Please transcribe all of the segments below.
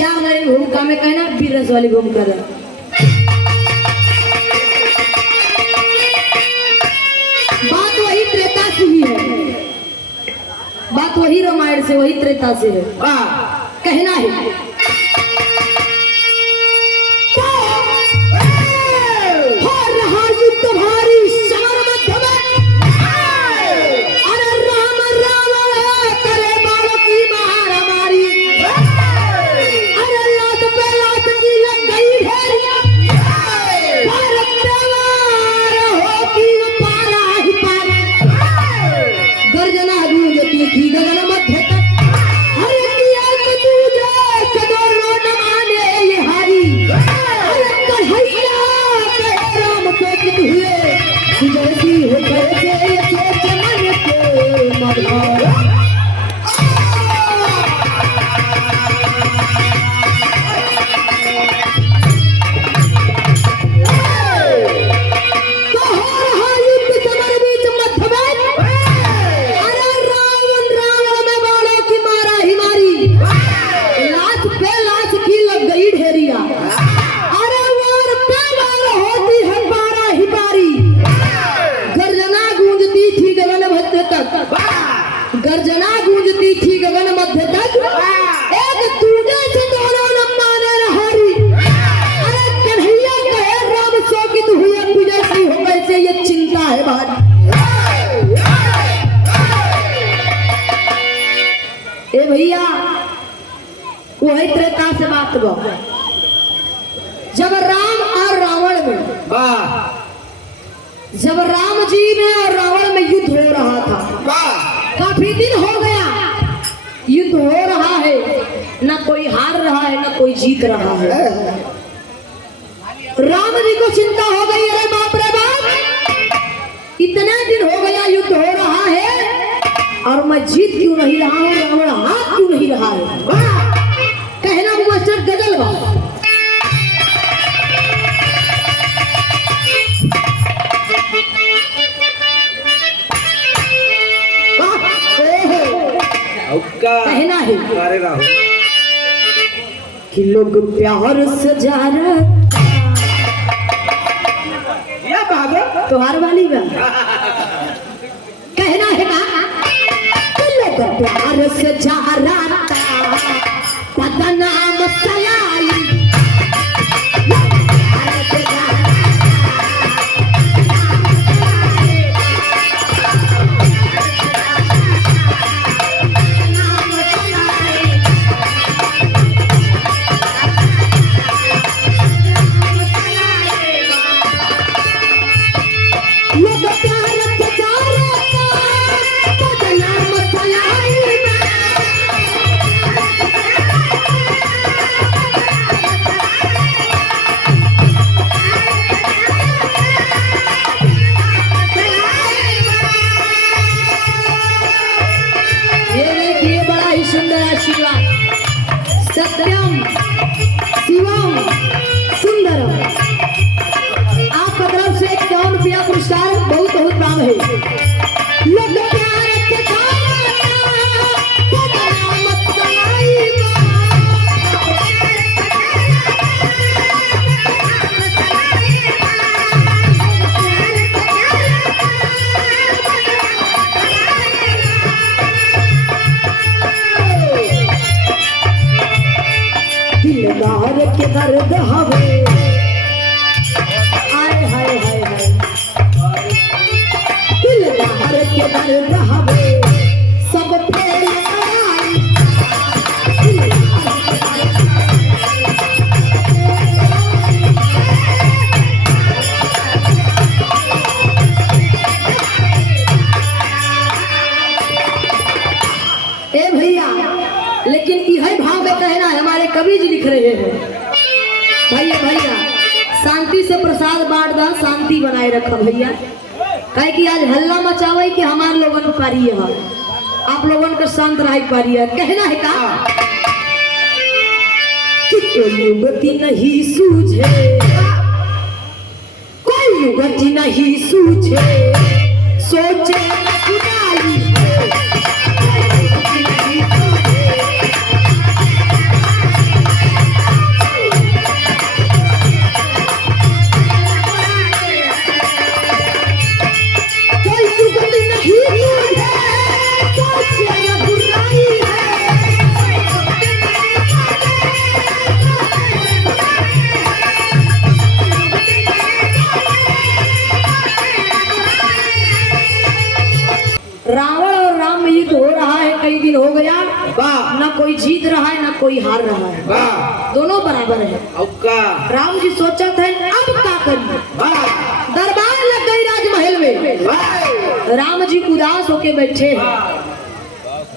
श्याम वाली भूमिका में कहना बीरस वाली भूमिका दे। बात वही त्रेता से ही है, बात वही रामायण से वही त्रेता से है। कहना है गर्जना गूंजती थी गगन मध्य तक, एक दूजे से दोनों लम्बा ने रहारी। अरे कन्हैया कहे राम शोकित हुए पूजा सी हो गए से ये चिंता है भारी। ए भैया वही त्रेता से बात बा, जब राम और रावण में, जब राम जी में और रावण में युद्ध हो रहा था, काफी दिन हो गया युद्ध हो रहा है, ना कोई हार रहा है ना कोई जीत रहा है। राम जी को चिंता हो गई, अरे बाप रे बाप, इतने दिन हो गया युद्ध हो रहा है और मैं जीत क्यों नहीं रहा हूँ, रावण हाथ क्यों नहीं रहा है। कहना मास्टर गजल बा, कहना है कि लोग प्यार से जा रहा तोहार वाली बा। कहना है कि लोग प्यार से जा रहा पता नाम सलाई। सत्यम शिवम सुंदरम, आपका तरफ से 51 रुपया पुरस्कार बहुत बहुत नाम है। दिलदार के दर्द हवे आए हाय हाय हाय, दिलदार के दर्द हवे सब फेल आई। ए भैया लेकिन यही भाव में कहना है, हमारे कवि जी लिख रहे हैं भैया भैया शांति से प्रसाद बांट दा, शांति बनाए रखा भैया। कहे कि आज हल्ला मचावे कि हमारे लोगन पारी है, आप लोगन का शांत रह पारी है। कहना है का कि कोई युवती नहीं सूझे, कोई युवती नहीं सूझे सोचे खुदाई। कोई हार रहा है, दोनों बराबर है। राम जी सोचा था अब क्या करूं, दरबार लग गई राजमहल में। राम जी उदास होके बैठे हैं,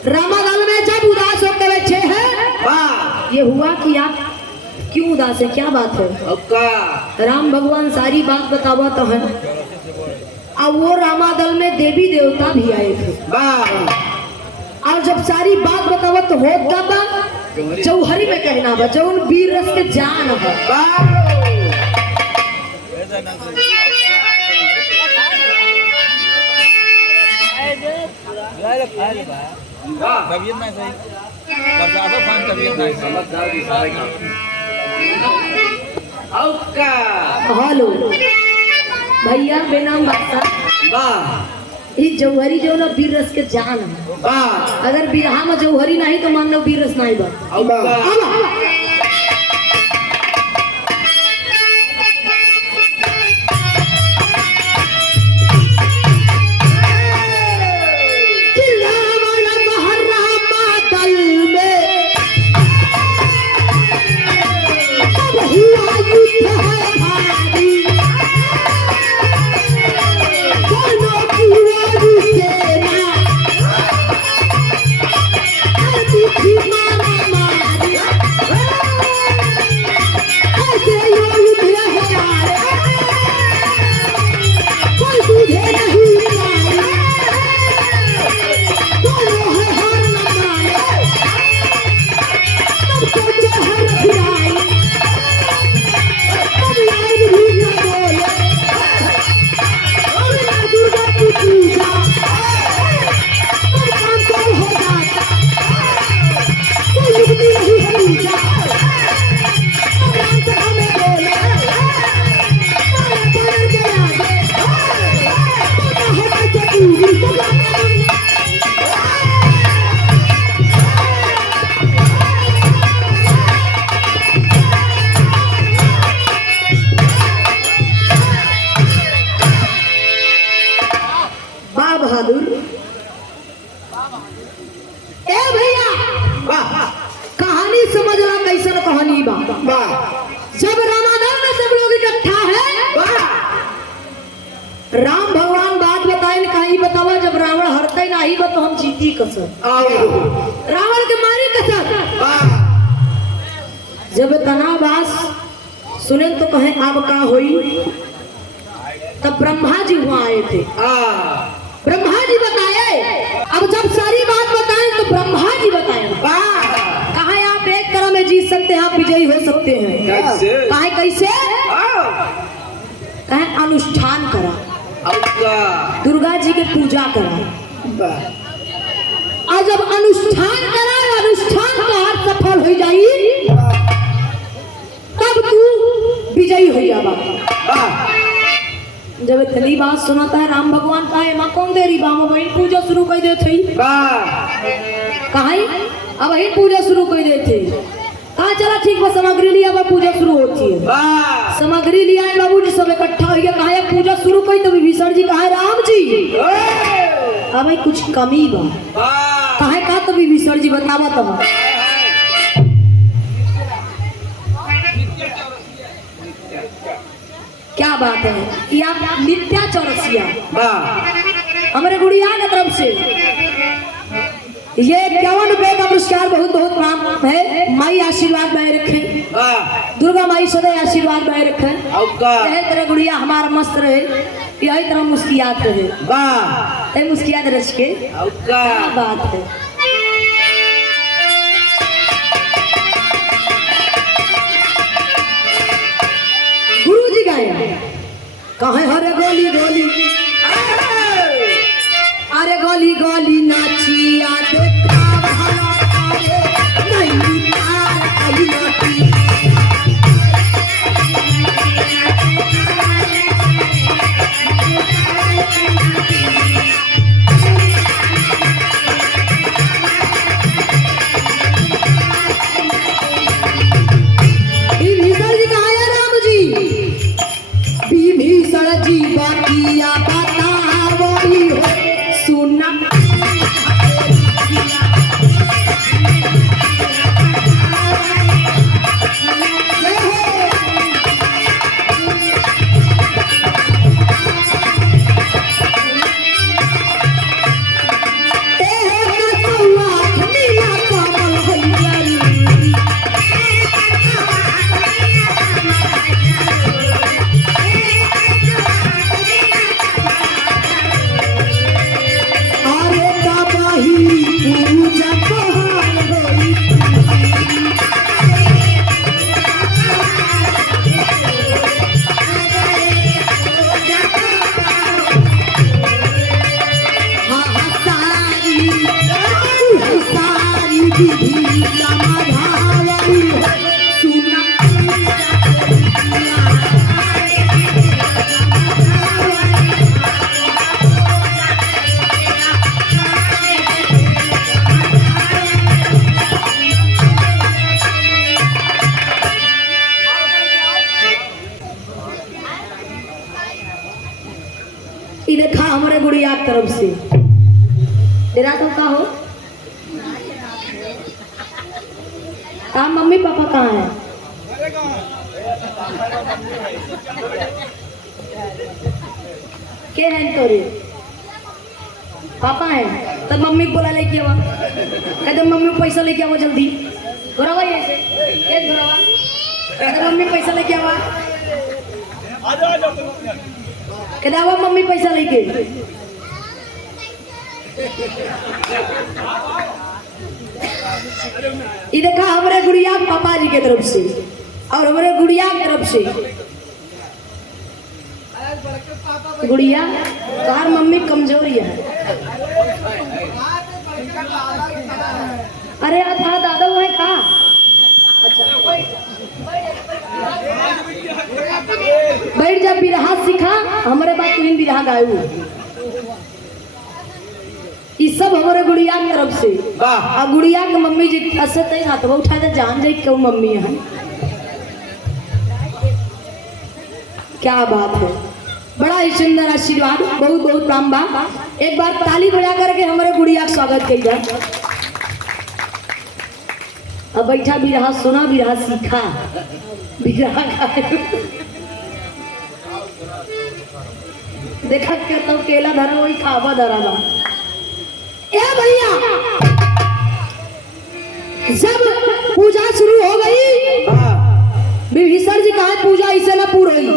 रामादल में जब उदास होके बैठे हैं, ये हुआ कि आप क्यों उदास है, क्या बात है? राम भगवान सारी बात बतावा तो है। अब वो रामादल में देवी देवता भी आए थे, और जब सारी बात बतावा तो हो तब जौहरी में कहना बा जौन वीर रस के जान है। हेलो भैया बेनाम बादशाह, ये जौहरी जो ना वीर रस के जान है। अगर बिरहा में जौहरी नहीं तो मान लो वीर रस नहीं बा। कहानी समझ ला कैसन कहानी बा। जब रामायण में सब लोग इकट्ठा है, राम भगवान बात बताए कहीं बतावा जब रावण हरते नहीं बा तो हम जीती कसर, रावण के मारी कसर। जब तनावास सुने तो कहे अब का हुई, तब ब्रह्मा जी वहां आए थे। ब्रह्मा जी बताए, अब जब सारी बात बताएं तो ब्रह्मा जी बताए कहा आप एक तरह में जीत सकते हैं, आप विजयी हो सकते हैं। कहा कैसे? कहे अनुष्ठान करा, दुर्गा जी के पूजा करा, और जब अनुष्ठान करा, अनुष्ठान का हाथ सफल हो जाई तब तू विजयी हो जावा। जब इतनी बात सुनाता है राम भगवान का है माँ कौन देरी बामो बहन पूजा शुरू कर देते कहा अब वही पूजा शुरू कर देते कहा चला ठीक बा सामग्री लिया बा पूजा शुरू होती है। सामग्री लिया है बाबू जी सब इकट्ठा हो गया, कहा पूजा शुरू कर तो विभीषण जी कहा राम जी अब भाई कुछ कमी बा, कहा का तो विभीषण जी बतावा तब क्या बात है। या नित्या चौरसिया हमारे गुड़िया की तरफ से ये 51 रुपए का पुरस्कार बहुत बहुत प्राप्त है। माई आशीर्वाद बनाए रखे, दुर्गा माई सदैव आशीर्वाद बनाए रखे, यही तरह गुड़िया हमारा मस्त रहे, यही तरह मुस्कियात रहे, मुस्कियात रच के क्या बात है। गुरु जी गाए कहे हरे गोली गोली अरे गोली गोली नाचिया देखा नहीं जी बाकिया बता वही हो सुना की तरफ से। डेरा तो का हो? कहाँ मम्मी पापा कहाँ है? के हैं तोरे? पापा है तब मम्मी को बोला लेके आवा। कहते मम्मी को पैसा लेके आवा जल्दी। घुरावा ऐसे एक घुरावा। कहते मम्मी पैसा लेके आवा। कहते आवा मम्मी पैसा लेके। ये देखा हमारे गुड़िया पापा जी के तरफ से और हमारे गुड़िया की तरफ से। गुड़िया तुम्हार मम्मी कमजोरी है। अरे यार था दादा वो है कहा? अच्छा बैठ जा बिरहा सीखा हमारे बात तुम बिरहा गायू। ये सब हमारे गुड़िया की तरफ से। और गुड़िया के मम्मी जी ऐसे तय हाथ उठा दे जान जाए क्यों मम्मी है। क्या बात है, बड़ा ही सुंदर आशीर्वाद, बहुत बहुत राम बा। एक बार ताली बजा करके हमारे गुड़िया का स्वागत किया जाए। अब बैठा बिरहा सुना बिरहा सीखा बिरहा देखा के तो केला धरा वही खावा धरा बा। ए भैया जब पूजा शुरू हो गई, विभीषण जी कहा पूजा इसे ना पूरी।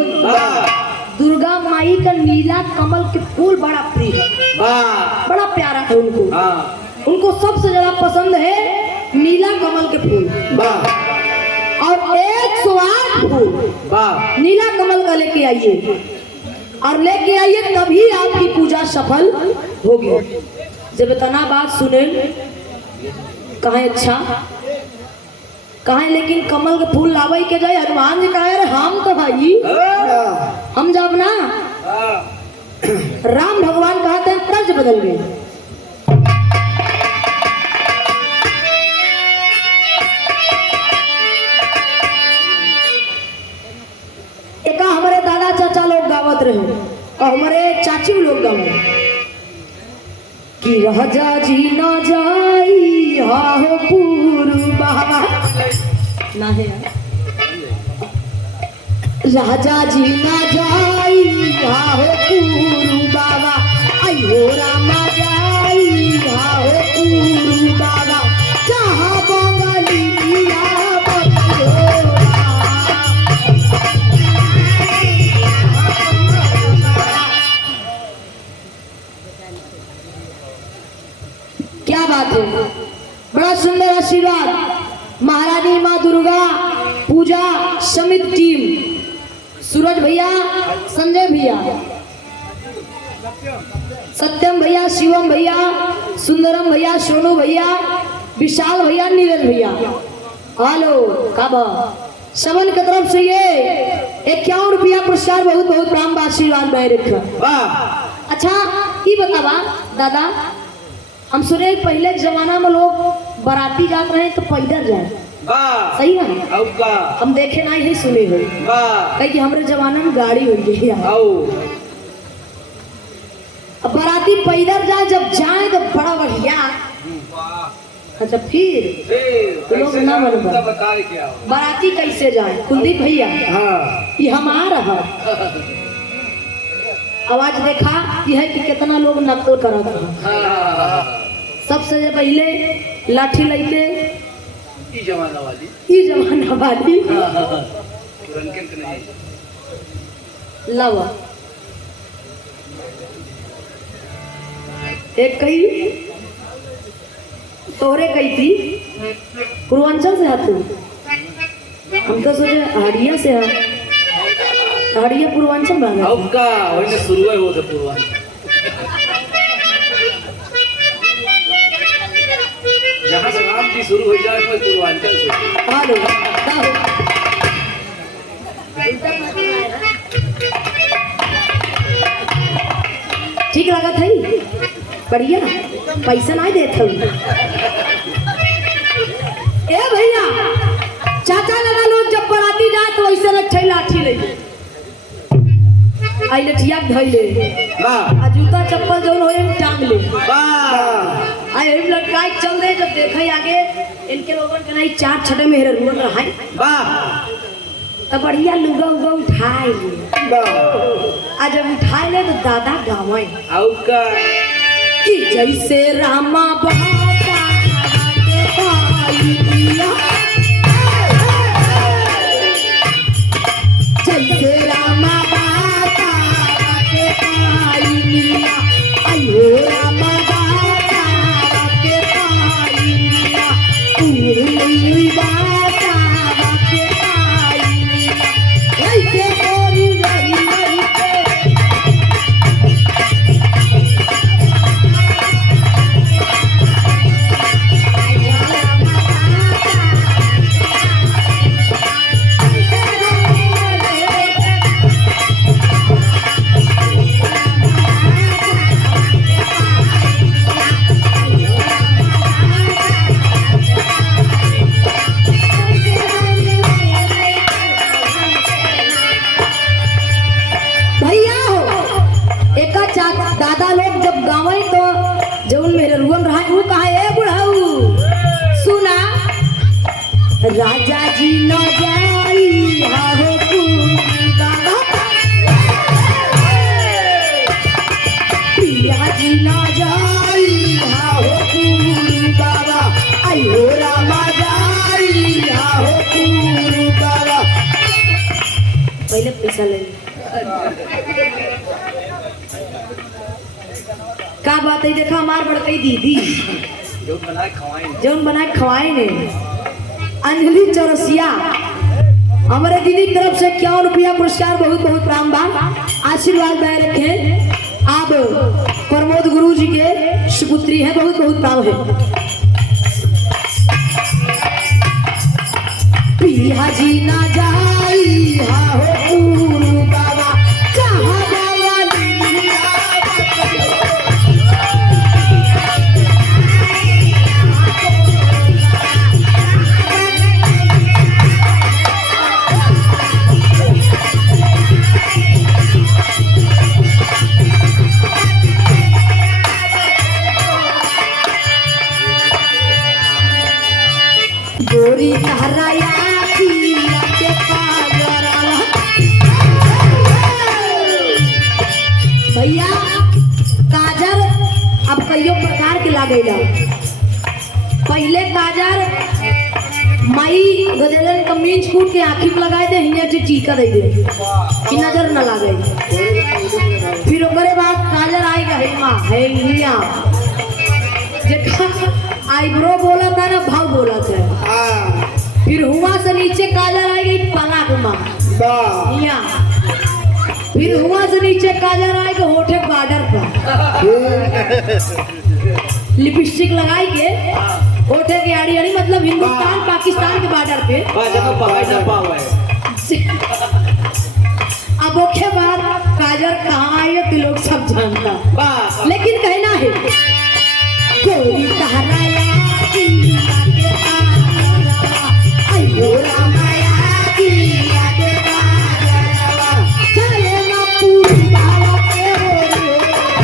दुर्गा माई का नीला कमल के फूल बड़ा प्रिय है, बड़ा प्यारा है उनको। उनको सबसे ज्यादा पसंद है नीला कमल के फूल। और 108 फूल नीला कमल का लेके आइए और लेके आइए, तभी आपकी पूजा सफल होगी। जब इतना बात सुने कहे अच्छा कहे, लेकिन कमल के फूल लावे के जाए। हनुमान जी कहे हम तो भाई हम जब ना राम भगवान कहते हैं तर्ज बदल गए। एक हमारे दादा चाचा लोग गावत रहे और हमारे चाची लोग गावत कि राजा जी ना जाई हो पूर्वा ना है। राजा जी ना जाई हो पूर्वा आयो रामा जाई हो पूर्वा जहाँ बंगलिया क्या बात है, बड़ा सुंदर आशीर्वाद। महारानी माँ दुर्गा पूजा समिति टीम, सूरज भैया, संजय भैया, सत्यम भैया, शिवम भैया, सुंदरम भैया, सोनू भैया, विशाल भैया, नीरज भैया, हेलो काबा सबन की तरफ से ये 51 रुपया पुरस्कार बहुत बहुत प्राण आशीर्वाद में रखा। अच्छा ये बतावा दादा, हम सुने पहले के जमाना में लोग बाराती जाते रहे तो पैदल जाए, सही है? हम देखे ना ही सुने हो कि हमारे जमाना में गाड़ी हो गई। अब बाराती पैदल जाए, जब जाए तो बड़ा बढ़िया। अच्छा फिर तो लोग ना बनवा बाराती कैसे जाए? कुलदीप भैया ये हमारा है। आवाज देखा यह है कि कितना लोग नकल करत है। सबसे पहले लाठी लेके ई जमाना वाली लवा एक कही तोरे कही थी पूर्वांचल से आते, हम तो सोचे हाड़िया से है। हाड़िया पूर्वांचल में शुरू है वो पूर्वांचल। जहाँ से राम जी शुरू हो जाए वो पूर्वांचल से। ठीक लगा था बढ़िया, पैसा नहीं देते ए भैया। चाचा लगा लोग जब बराती जाए तो ऐसे रखे लाठी ले आई लठिया धइले वाह आ जूता चप्पल जौन होए हम टांग ले वाह आई हम लटकाई चल दे जब देखे आगे इनके लोगन के नहीं चार छटे में रुअन रहाई वाह तब बढ़िया लुगा उगा उठाए वाह आ जब उठाए ले तो दादा गावे आउ का कि जैसे रामा बाबा के भाई दिया जैसे रामा बाबा के भाई दिया अयो रामा बाबा के भाई दिया पूरी बाबा के भाई दिया वैसे कोई नहीं भैया हो एका दादा लोग जब गावे तो जौन मेरे रुअन रहा वो कहा ए बुढ़ाऊ सुना राजा जी न जाई हो पिया जी न जाई हो बाबा आयो रामा जाई हो बाबा पहले पैसा ले का बात है देखा हमार बड़कई दीदी जौन बनाए खवाए ने अंजलि चौरसिया हमारे दीदी की तरफ से 51 रुपया पुरस्कार बहुत बहुत प्राम बा आशीर्वाद दे रखे आप प्रमोद गुरु जी के सुपुत्री है बहुत बहुत प्राम है पिया जी ना जाई हो बाबा चाहा बाबा लिया गोरी हराया के भैया काजर अब कईयों प्रकार के लागेला पहले काजर माई गजरन कमीज कूट के आँखी में लगाए दे हिंया से टीका दे दे कि नजर न लागे फिर ओकरे बाद काजर आएगा हिमा है हिया आईब्रो बोला था ना भाव बोला था फिर हुआ से नीचे काजल आई गई पलक में हिया फिर हुआ से नीचे काजल आई गई होठे बॉर्डर पर लिपस्टिक लगाई के होठे के आड़ी आड़ी मतलब हिंदुस्तान पाकिस्तान के बॉर्डर पे अब ओके बाद काजल कहाँ आई है तो लोग सब जानता लेकिन कहना है गोरी तहराया अयो रामाया चले ना पूरी बाबा के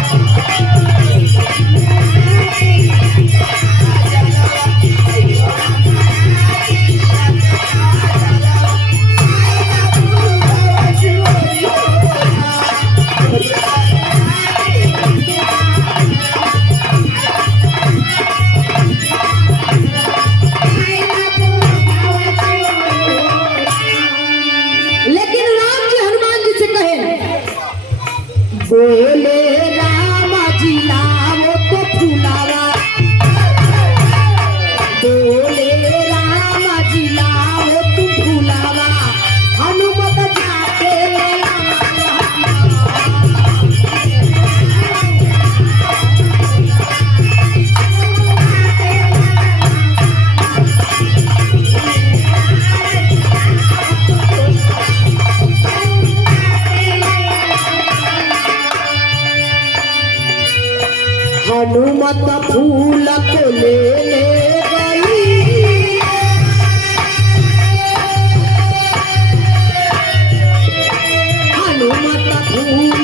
बोले रामा जी लाओ तो फुलावा बोले रामा जी लाओ तो फुलावा हनुमत जाते हनुमत फूल को ले गई हनुमत फूल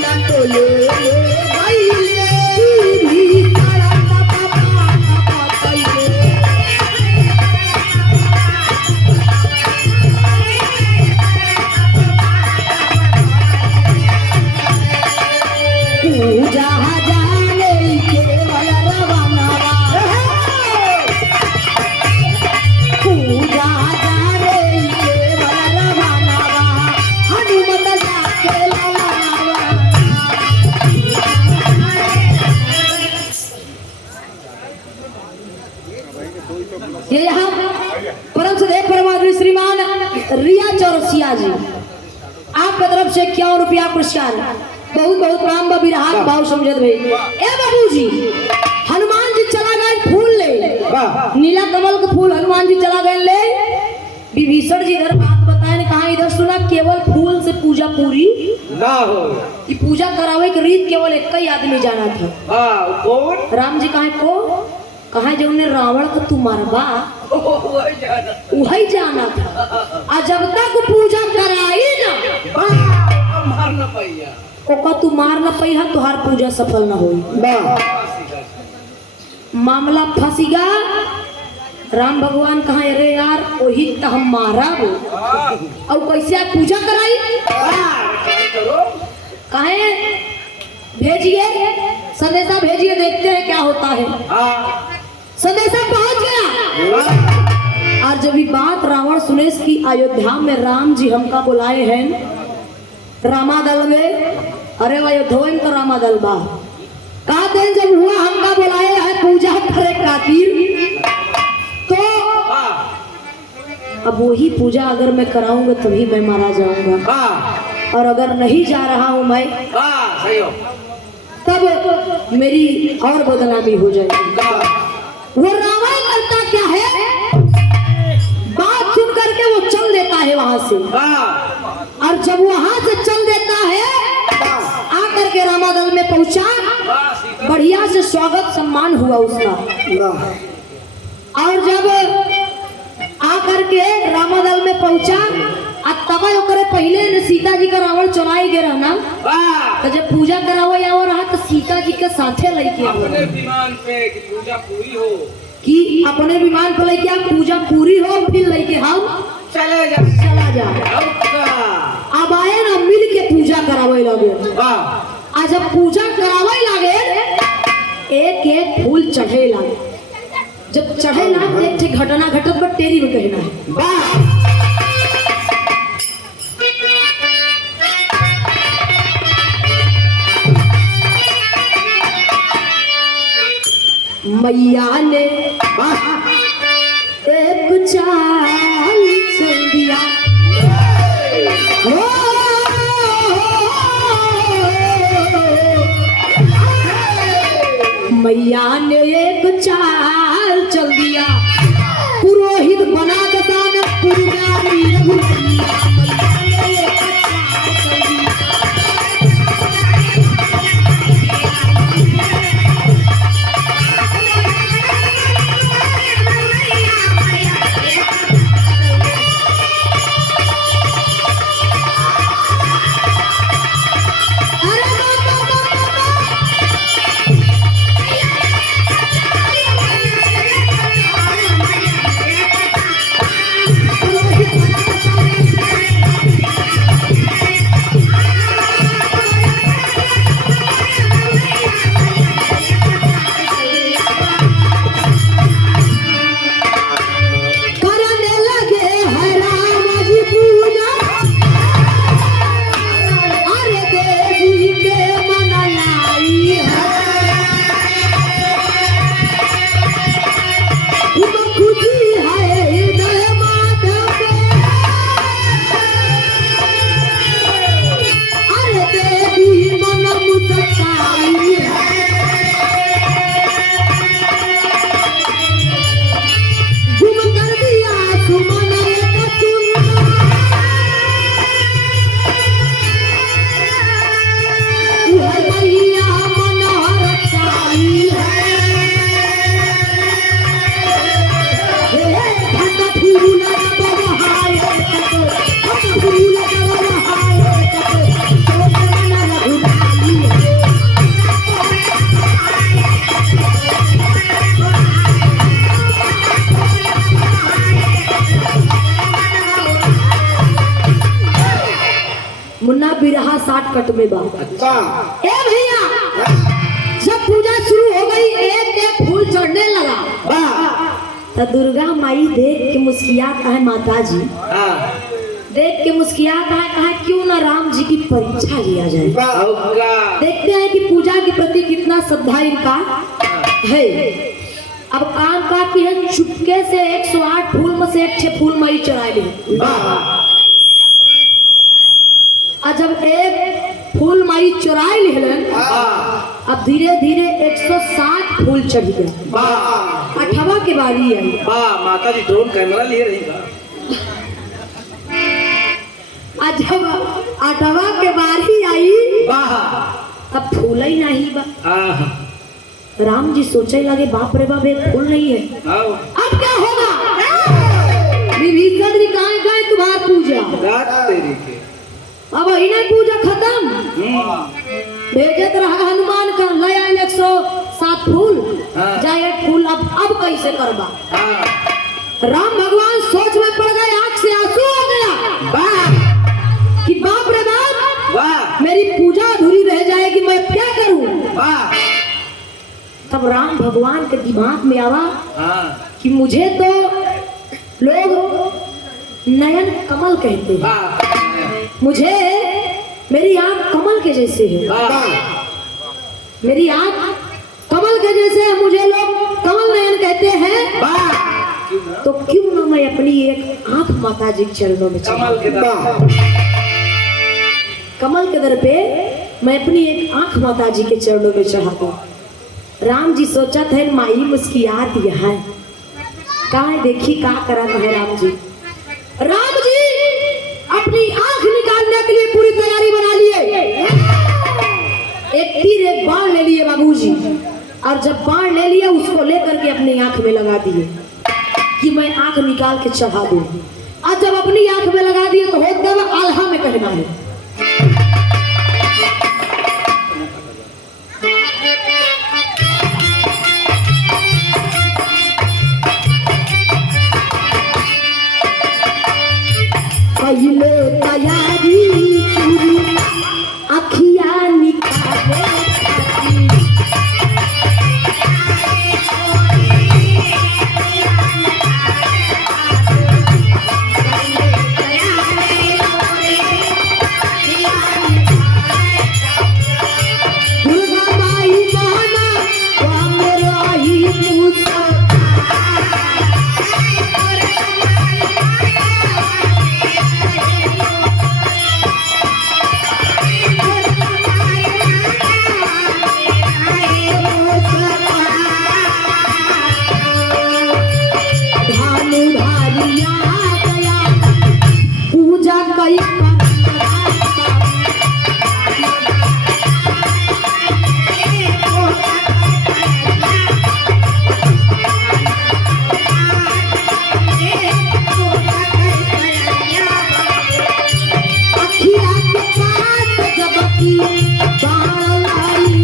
रिया चौरसिया जी, आपके तरफ से 51 रुपया पुरस्कार। बहुत बहुत प्रणाम बिरहा भाव समझत भाई। ए बाबू जी, हनुमान जी चला गए फूल ले, नीला कमल का फूल हनुमान जी चला गए ले। विभीषण जी इधर बात बताए, कहा इधर सुना केवल फूल से पूजा पूरी ना हो। ये पूजा करावे की रीत केवल एक ही आदमी जाना था। कौन? राम जी कहे को कहा जो उन्हें रावण को तू मारबा वही जाना था। और जब तक पूजा कराई ना मारना पैया ओका तू मार न पैहा तुहार पूजा सफल न होई। मामला फंसीगा। राम भगवान कहा अरे यार वही तो हम मारा वो और कैसे आप पूजा कराई। कहे भेजिए संदेशा भेजिए, देखते हैं क्या होता है। संदेशा पहुंच गया। और जब ये बात रावण सुने कि अयोध्या में राम जी हमका बुलाए हैं रामादल में, अरे वो अयोध्या में तो रामादल बा का दिन जब हुआ हमका बुलाए है पूजा करे खातिर, तो अब वही पूजा अगर मैं कराऊंगा तभी मैं मारा जाऊंगा, और अगर नहीं जा रहा हूं मैं तब मेरी और बदनामी हो जाएगी। वो रावण करता क्या है, बात सुन करके वो चल देता है वहां से, और जब वहां से चल देता है आकर के रामादल में पहुंचा, बढ़िया से स्वागत सम्मान हुआ उसका। और जब आकर के रामादल में पहुंचा तब ओकरे पहले ने सीता जी का रावण चुराई गए रहना, तो जब पूजा करावे आओ रहा तो सीता जी के साथे लेके अपने विमान पे कि पूजा पूरी हो, कि अपने विमान पे लेके आप पूजा पूरी हो फिर लेके हम चला जा। अब आए ना मिल के पूजा करावे लगे। आज जब पूजा करावे लगे एक एक फूल चढ़े लगे। जब चढ़े लगे एक ठे घटना घटत पर तेरी में कहना है। मैया ने एक चाल चल दिया, मैया ने एक चाल चल दिया, पुरोहित बना दसाना पुरगामी मुन्ना बिरहा 60 कट में बा। ए भैया जब पूजा शुरू हो गई एक एक फूल चढ़ने लगा, तो दुर्गा माई देख के मुस्कियाता है, माता जी देख के मुस्कियाता है, कहा क्यों ना राम जी की परीक्षा लिया जाए। देखते हैं कि पूजा के प्रति कितना श्रद्धा इनका है। अब काम का की है चुपके से 108 फूल में से एक 6 फूल मई चढ़ाए ली। और जब एक फूल मई चुराई लिहलन अब धीरे धीरे 160 फूल चढ़ गए। अठवा के बारी आई। माता जी ड्रोन कैमरा लिए रही बा। और जब अठवा के बारी आई अब फूल ही नहीं बा। राम जी सोचे लगे बाप रे बाप एक फूल नहीं है, अब क्या होगा? विभीषण जी कहाँ गए तुम्हारा पूजा? तेरी के अब इन्हें पूजा खत्म। भेजत रहा हनुमान का ले आए 107 फूल जाए फूल। अब कैसे करबा? राम भगवान सोच में पड़ गए, आंख से आंसू आ गया कि बाप रे बाप मेरी पूजा अधूरी रह जाएगी, मैं क्या करूं? तब राम भगवान के दिमाग में आवा कि मुझे तो लोग नयन कमल कहते हैं, मुझे मेरी आंख कमल के जैसे है, मेरी आंख कमल के जैसे है, मुझे लोग कमल नयन कहते हैं, तो क्यों ना मैं अपनी एक आंख माता जी के चरणों में कमल के दर पे मैं अपनी एक आंख माता जी के चरणों में चढ़ा दूं। राम जी सोचा थे माई मुस्किया दिया है, कहा देखी का करा है राम जी। राम जी अपनी आंख निकालने के लिए पूरी तैयारी बना लिए। एक तीर एक बाण ले लिए बाबूजी, और जब बाण ले लिया उसको लेकर के अपनी आंख में लगा दिए कि मैं आंख निकाल के चढ़ा दूं। और जब अपनी आंख में लगा दिए तो होता आल्हा में कहना है। पहले तैयारी पूरी अखिया निकाले दुर्गा माई माना वामरा ही पूछा पूजा कई अखिया के पास जबकि बाण लाई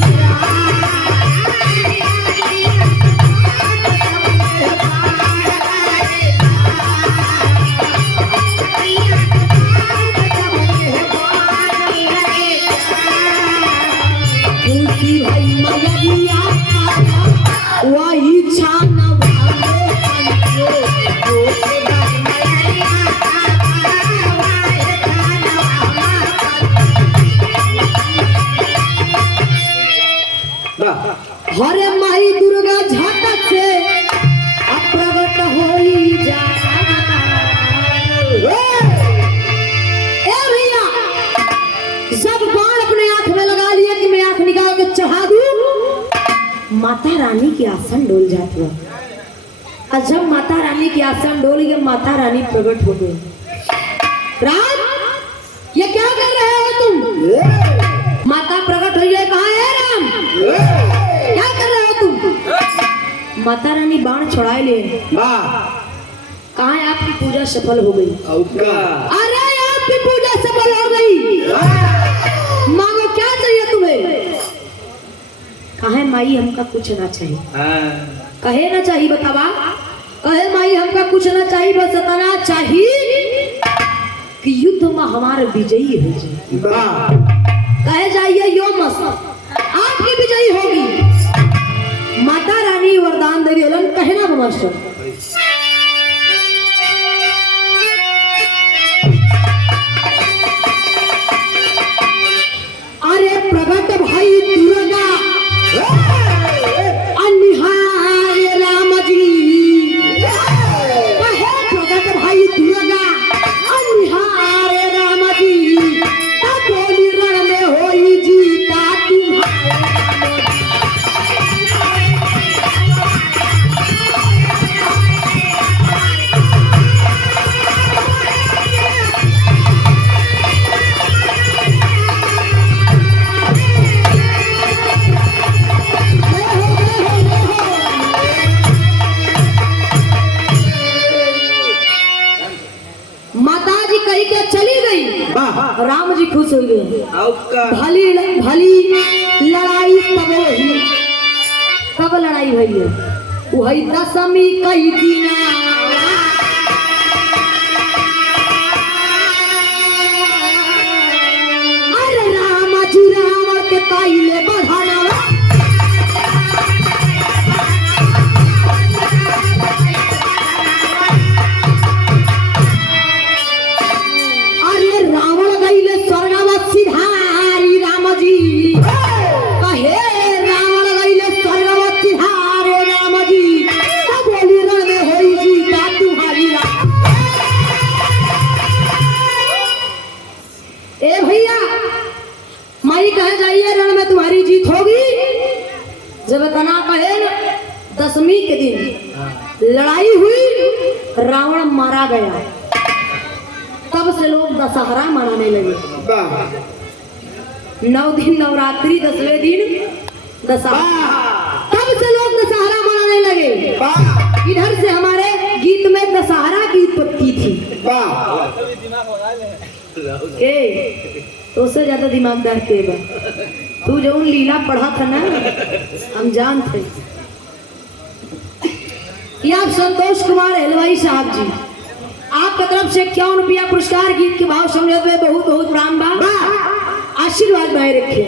वही छाना हरे माई दुर्गा झटक से अप्रगट होई जा। भैया सब बाण अपने आंख में लगा लिया कि मैं आंख निकाल के चढ़ा दूं। माता रानी की आसन डोल जाती है, और जब माता रानी की आसन डोल गई माता रानी प्रकट हो गई। राम ये क्या कर रहे हो तुम? माता प्रकट हुई है, कहाँ है राम? क्या कर रहे हो तुम? माता रानी बाण छुड़ाए ले, कहाँ है आपकी पूजा सफल हो गई? अरे आपकी पूजा सफल हो गई, मांगो क्या चाहिए तुम्हें? कहे माई हमका कुछ ना चाहिए। कहे ना चाहिए बतावा? कहे माई हमका कुछ ना चाहिए, बस इतना चाहिए कि युद्ध में हमारे विजयी हो जाए। कहे जाइए यो मस आपकी विजयी होगी। माता रानी वरदान देवी हलन कहना मास्टर। अरे प्रगट भाई दुर्गा अनिहार राम लेके चली गई। वाह राम जी खुश हो गए। आपका भली भली लड़ाई तब हुई। कब लड़ाई हुई है? वही दशमी कई दिन। अरे राम जी रावण के काइले बढ़ाना। अरे रावण गईले स्वर्गवत सिधारी। राम जी कहे रावण गईले स्वर्गवत सिधारे। राम जी तब बोली रण में होई जीता तुम्हारी। ए भैया माई कहे जाइए रण में तुम्हारी जीत होगी। जब तना कहे न, दशमी के दिन लड़ाई हुई, रावण मारा गया। तब से लोग दशहरा मनाने लगे। वाह 9 दिन नवरात्रि, 10वें दिन दशहरा। तब से लोग दशहरा मनाने लगे। वाह इधर से हमारे गीत में दशहरा की उत्पत्ति थी। वाह के तो उससे ज्यादा दिमागदार के बा। तू जो उन लीला पढ़ा था ना, हम जानते। ये आप संतोष कुमार हलवाई साहब जी, आपकी तरफ से 51 रुपया पुरस्कार गीत के भाव समझते हुए बहुत बहुत प्रणाम बा। आशीर्वाद बनाए रखे।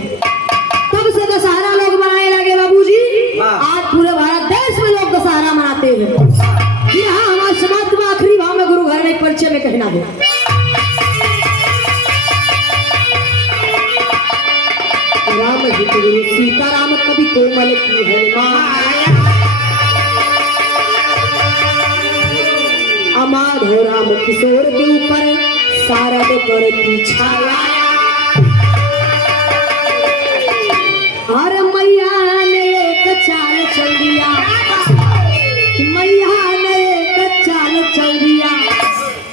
तब से दशहरा लोग मनाने लगे बाबूजी। आज पूरे भारत देश में लोग दशहरा मनाते हैं। यहाँ हमारे समाज में आखिरी भाव में गुरु घर में परिचय में कहना है। राम हित गुरु सीताराम कभी कोमल की है माँ। अमाधव राम किशोर के ऊपर शारद करती छाया। हर मैया ने एक चाल चल दिया। मैया ने एक चाल चल दिया।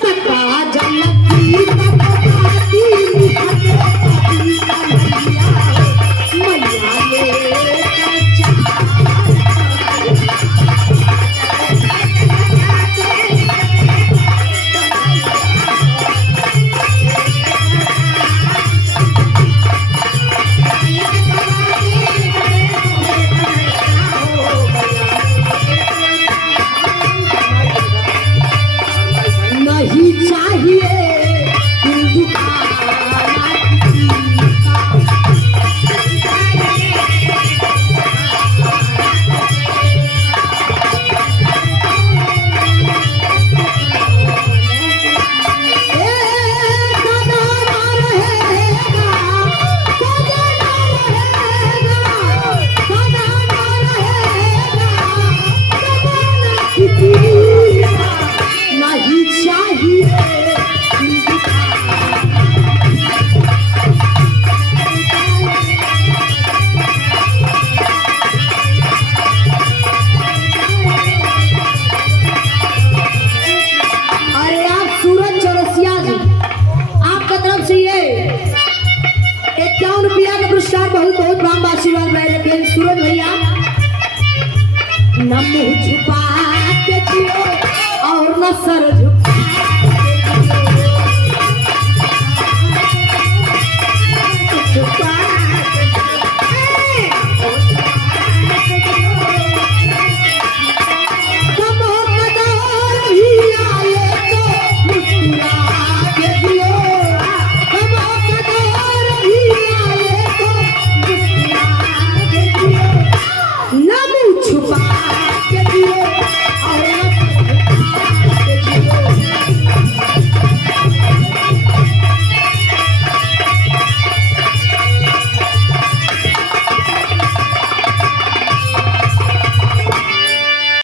कथा जनकी कथाती मैया ने एक नहीं चाहिए हिंदू नहीं चाहिए हिंदू। अरे आप सूरज चौरसिया जी, आपका तरफ से ये 51 रुपया का पुरस्कार बहुत बहुत राम आशीर्वाद रहे। लेकिन सूरज भैया न मुंह छुपा के जियो और न सर झुका